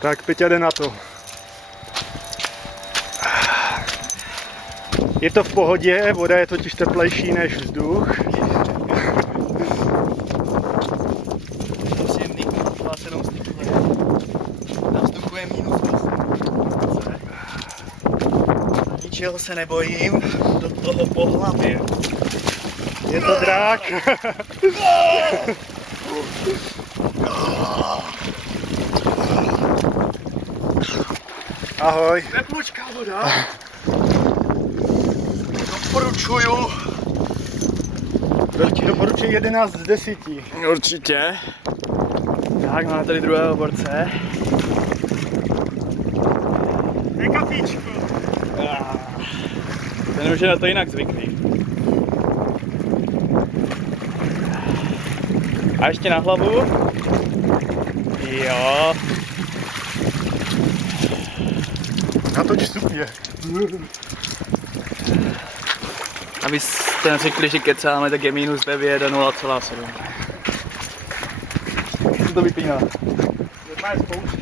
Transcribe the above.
Tak Peťa jde na to. Je to v pohodě, voda je totiž teplejší než vzduch. Na vzduchu je minus. Ničeho se nebojím, do toho po hlavě. Je to drak. Ahoj. Teplučká voda. Doporučuju. Doporučuji 11 z 10. Určitě. Tak, máme tady druhého borce. Je kafíčko. Ten už je na to jinak zvyklý. A ještě na hlavu. Jo. Natoč stupně. Abyste neřekli, že kecáme, tak je minus 9 a 0,7. Co to vypíná? Jedna je spoušť.